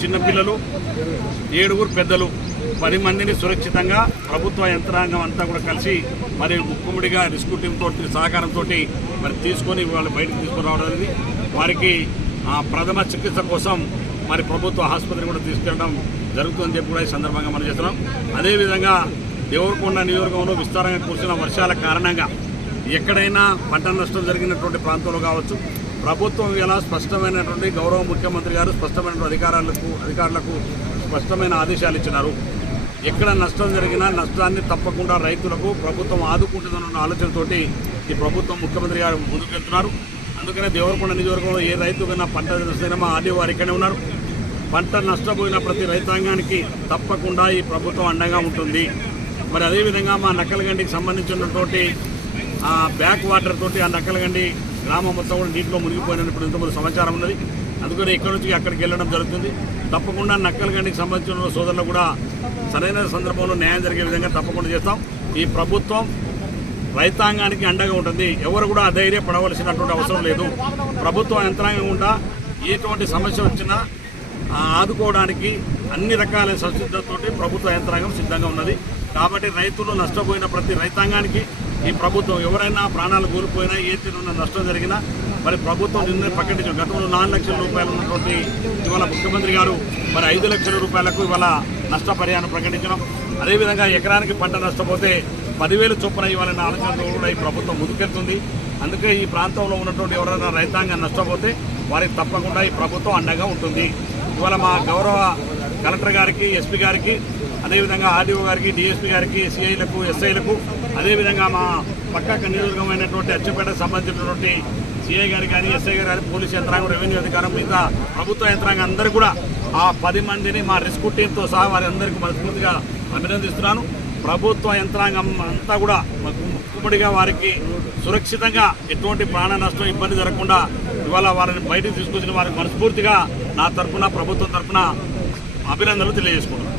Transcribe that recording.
చిన్నపిల్లలు 7 పెద్దలు 10 మందిని సురక్షితంగా ప్రభుత్వ యంత్రాంగం అంతా కూడా కలిసి మరి ముక్కుముడిగా రెస్క్యూ టీమ్ తోటి సహకారంతో మరి తీసుకొని వాళ్ళు బయటకు తీసుకురావడం అనేది వారికి ప్రథమ చికిత్స కోసం మరి ప్రభుత్వ ఆసుపత్రి కూడా తీసుకెళ్ళడం జరుగుతుందని చెప్పి కూడా ఈ సందర్భంగా మనం చేస్తున్నాం. అదేవిధంగా దేవరకొండ నియోజకవర్గంలో విస్తారంగా కురిసిన వర్షాల కారణంగా ఎక్కడైనా పంట నష్టం జరిగినటువంటి ప్రాంతంలో కావచ్చు, ప్రభుత్వం ఇలా స్పష్టమైనటువంటి గౌరవ ముఖ్యమంత్రి గారు స్పష్టమైనటువంటి అధికారులకు స్పష్టమైన ఆదేశాలు ఇచ్చినారు. ఎక్కడ నష్టం జరిగినా నష్టాన్ని తప్పకుండా రైతులకు ప్రభుత్వం ఆదుకుంటుందన్న ఆలోచనతోటి ఈ ప్రభుత్వం ముఖ్యమంత్రి గారు ముందుకెళ్తున్నారు. అందుకనే దేవరకొండ నియోజకవర్గంలో ఏ రైతుకైనా పంట నష్టమైనా మా ఆర్డీఓ వారు ఇక్కడే ఉన్నారు. పంట నష్టపోయిన ప్రతి రైతాంగానికి తప్పకుండా ఈ ప్రభుత్వం అండగా ఉంటుంది. మరి అదేవిధంగా మా నక్కలగండికి సంబంధించినటువంటి బ్యాక్ వాటర్ తోటి ఆ నక్కలగండి గ్రామం మొత్తం కూడా నీటిలో మునిగిపోయినప్పుడు ఇంతమంది సమాచారం ఉన్నది. అందుకని ఇక్కడి నుంచి అక్కడికి వెళ్ళడం జరుగుతుంది. తప్పకుండా నక్కలగండికి సంబంధించిన సోదరులు కూడా సరైన సందర్భంలో న్యాయం జరిగే విధంగా తప్పకుండా చేస్తాం. ఈ ప్రభుత్వం రైతాంగానికి అండగా ఉంటుంది. ఎవరు కూడా అధైర్యపడవలసినటువంటి అవసరం లేదు. ప్రభుత్వం యంత్రాంగం కూడా ఎటువంటి సమస్య వచ్చినా ఆదుకోవడానికి అన్ని రకాల సంసిద్ధతతో ప్రభుత్వ యంత్రాంగం సిద్ధంగా ఉన్నది. కాబట్టి రైతులు నష్టపోయిన ప్రతి రైతాంగానికి ఈ ప్రభుత్వం ఎవరైనా ప్రాణాలు కోల్పోయినా ఏ తీరున్న నష్టం జరిగినా మరి ప్రభుత్వం నిర్ణయం ప్రకటించారు. గతంలో 4 లక్షల రూపాయలు ఉన్నటువంటి ఇవాళ ముఖ్యమంత్రి గారు మరి 5 లక్షల రూపాయలకు ఇవాళ నష్టపరిహారం ప్రకటించడం. అదేవిధంగా ఎకరానికి పంట నష్టపోతే 10,000 చొప్పున ఇవ్వాలన్న ఆలోచనతో కూడా ఈ ప్రభుత్వం ముందుకెళ్తుంది. అందుకే ఈ ప్రాంతంలో ఉన్నటువంటి ఎవరైనా రైతాంగం నష్టపోతే వారికి తప్పకుండా ఈ ప్రభుత్వం అండగా ఉంటుంది. ఇవాళ మా గౌరవ కలెక్టర్ గారికి, ఎస్పీ గారికి, అదేవిధంగా ఆర్డీఓ గారికి, డిఎస్పీ గారికి, సిఐలకు, ఎస్ఐలకు, అదేవిధంగా మా పక్క నియోజకమైనటువంటి అచ్చంపేటకు సంబంధించినటువంటి సిఐ గారు కానీ, ఎస్ఐ గారు కానీ, పోలీసు యంత్రాంగం, రెవెన్యూ అధికారం మీద ప్రభుత్వ యంత్రాంగం అందరూ కూడా ఆ 10 మందిని మా రెస్క్యూ టీంతో సహా వారి అందరికీ మనస్ఫూర్తిగా అభినందిస్తున్నాను. ప్రభుత్వ యంత్రాంగం అంతా కూడా ముక్కుముడిగా వారికి సురక్షితంగా ఎటువంటి ప్రాణ నష్టం ఇబ్బంది జరగకుండా ఇవాళ వారిని బయటకు తీసుకొచ్చిన వారికి మనస్ఫూర్తిగా నా తరఫున ప్రభుత్వం తరఫున అభినందనలు తెలియజేసుకుంటున్నాను.